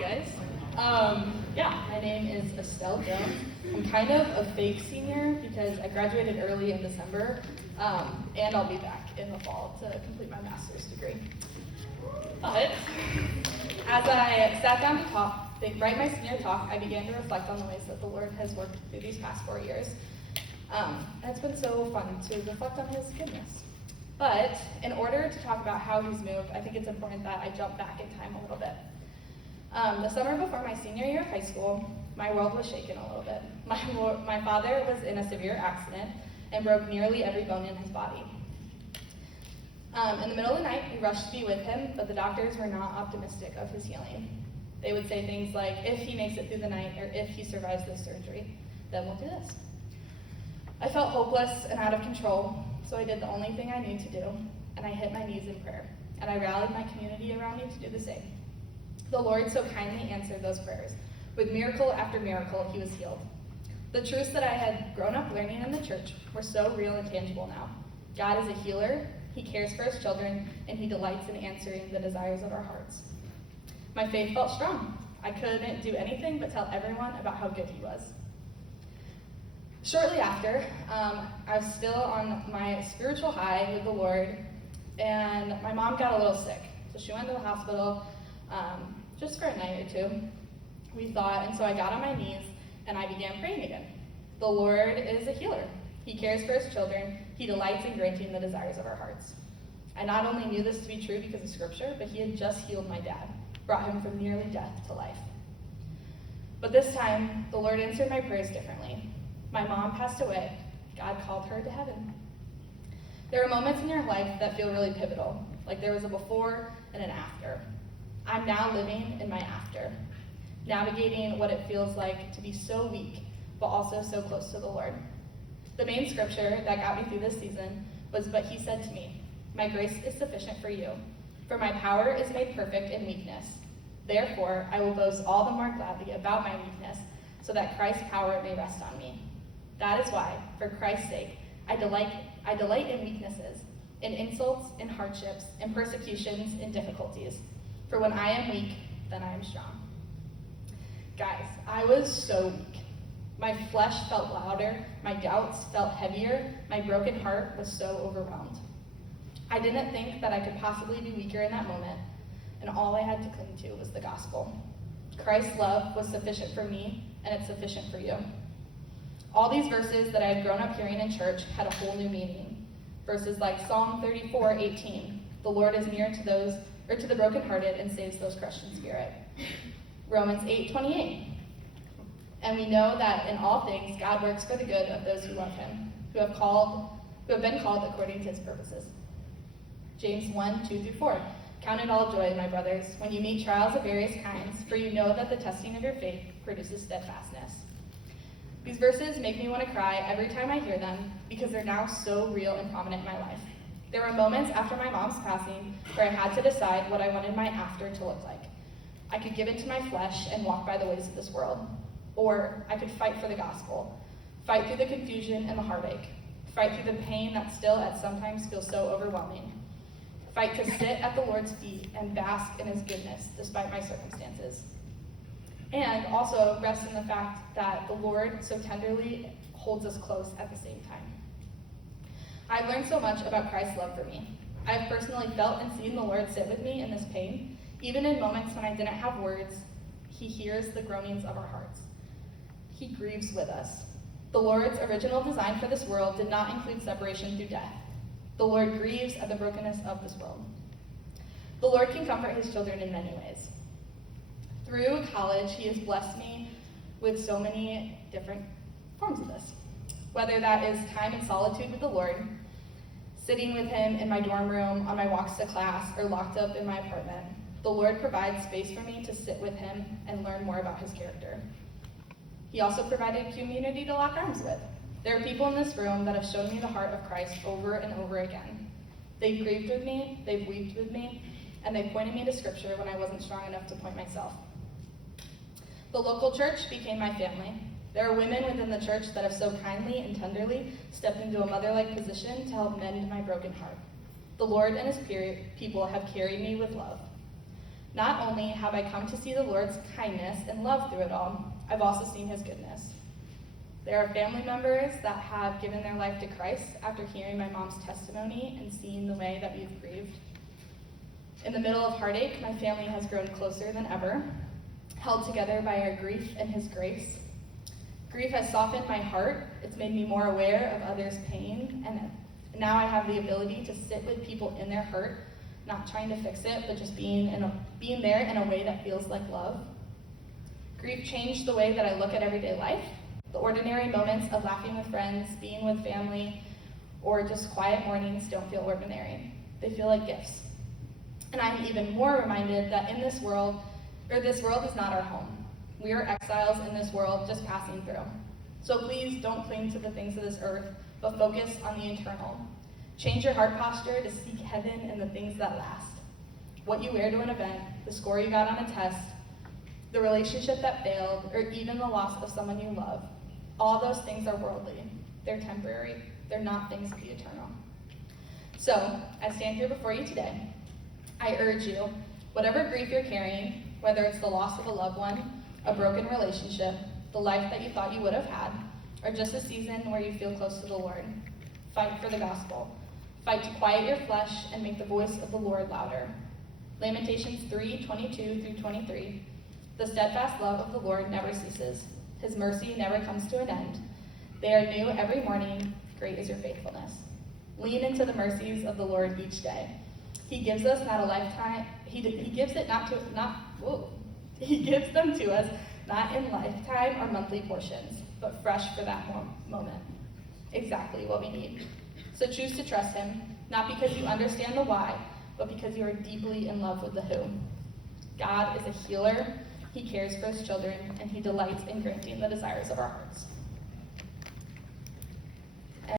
guys. My name is Estelle Jones. I'm kind of a fake senior because I graduated early in December, and I'll be back in the fall to complete my master's degree. But as I sat down to write my senior talk, I began to reflect on the ways that the Lord has worked through these past 4 years. And it's been so fun to reflect on His goodness. But in order to talk about how He's moved, I think it's important that I jump back in time a little bit. The summer before my senior year of high school, my world was shaken a little bit. My father was in a severe accident and broke nearly every bone in his body. In the middle of the night, we rushed to be with him, but the doctors were not optimistic of his healing. They would say things like, if he makes it through the night, or if he survives this surgery, then we'll do this. I felt hopeless and out of control, so I did the only thing I knew to do, and I hit my knees in prayer, and I rallied my community around me to do the same. The Lord so kindly answered those prayers. With miracle after miracle, he was healed. The truths that I had grown up learning in the church were so real and tangible now. God is a healer, he cares for his children, and he delights in answering the desires of our hearts. My faith felt strong. I couldn't do anything but tell everyone about how good he was. Shortly after, I was still on my spiritual high with the Lord, and my mom got a little sick. So she went to the hospital just for a night or two, we thought, and so I got on my knees and I began praying again. The Lord is a healer. He cares for his children. He delights in granting the desires of our hearts. I not only knew this to be true because of scripture, but he had just healed my dad, brought him from nearly death to life. But this time, the Lord answered my prayers differently. My mom passed away. God called her to heaven. There are moments in your life that feel really pivotal, like there was a before and an after. I'm now living in my after, navigating what it feels like to be so weak, but also so close to the Lord. The main scripture that got me through this season was, "But he said to me, my grace is sufficient for you, for my power is made perfect in weakness. Therefore, I will boast all the more gladly about my weakness, so that Christ's power may rest on me. That is why, for Christ's sake, I delight in weaknesses, in insults, in hardships, in persecutions, in difficulties. For when I am weak, then I am strong." Guys, I was so weak. My flesh felt louder, my doubts felt heavier, my broken heart was so overwhelmed. I didn't think that I could possibly be weaker in that moment, and all I had to cling to was the gospel. Christ's love was sufficient for me, and it's sufficient for you. All these verses that I had grown up hearing in church had a whole new meaning. Verses like Psalm 34:18, "The Lord is near to the brokenhearted and saves those crushed in spirit." Romans 8:28, "And we know that in all things God works for the good of those who love him, who have been called according to his purposes." James 1:2-4, "Count it all joy, my brothers, when you meet trials of various kinds, for you know that the testing of your faith produces steadfastness." These verses make me want to cry every time I hear them because they're now so real and prominent in my life. There were moments after my mom's passing where I had to decide what I wanted my after to look like. I could give into my flesh and walk by the ways of this world, or I could fight for the gospel, fight through the confusion and the heartache, fight through the pain that still at sometimes feels so overwhelming, fight to sit at the Lord's feet and bask in his goodness despite my circumstances, and also rest in the fact that the Lord so tenderly holds us close at the same time. I've learned so much about Christ's love for me. I've personally felt and seen the Lord sit with me in this pain. Even in moments when I didn't have words, he hears the groanings of our hearts. He grieves with us. The Lord's original design for this world did not include separation through death. The Lord grieves at the brokenness of this world. The Lord can comfort his children in many ways. Through college, he has blessed me with so many different forms of this. Whether that is time in solitude with the Lord, sitting with him in my dorm room, on my walks to class, or locked up in my apartment, the Lord provides space for me to sit with him and learn more about his character. He also provided community to lock arms with. There are people in this room that have shown me the heart of Christ over and over again. They've grieved with me, they've wept with me, and they pointed me to scripture when I wasn't strong enough to point myself. The local church became my family. There are women within the church that have so kindly and tenderly stepped into a mother-like position to help mend my broken heart. The Lord and his people have carried me with love. Not only have I come to see the Lord's kindness and love through it all, I've also seen his goodness. There are family members that have given their life to Christ after hearing my mom's testimony and seeing the way that we've grieved. In the middle of heartache, my family has grown closer than ever, held together by our grief and his grace. Grief has softened my heart. It's made me more aware of others' pain, and now I have the ability to sit with people in their hurt, not trying to fix it, but just being there in a way that feels like love. Grief changed the way that I look at everyday life. The ordinary moments of laughing with friends, being with family, or just quiet mornings don't feel ordinary. They feel like gifts. And I'm even more reminded that this world is not our home. We are exiles in this world just passing through. So please don't cling to the things of this earth, but focus on the eternal. Change your heart posture to seek heaven and the things that last. What you wear to an event, the score you got on a test, the relationship that failed, or even the loss of someone you love, all those things are worldly. They're temporary. They're not things of the eternal. So, I stand here before you today. I urge you, whatever grief you're carrying, whether it's the loss of a loved one, a broken relationship, the life that you thought you would have had, or just a season where you feel close to the Lord, fight for the gospel. Fight to quiet your flesh and make the voice of the Lord louder. Lamentations 3:22-23. The steadfast love of the Lord never ceases. His mercy never comes to an end. They are new every morning. Great is your faithfulness. Lean into the mercies of the Lord each day. He gives us not a lifetime. He gives them to us not in lifetime or monthly portions, but fresh for that moment. Exactly what we need. So choose to trust him, not because you understand the why, but because you are deeply in love with the who. God is a healer. He cares for his children, and he delights in granting the desires of our hearts.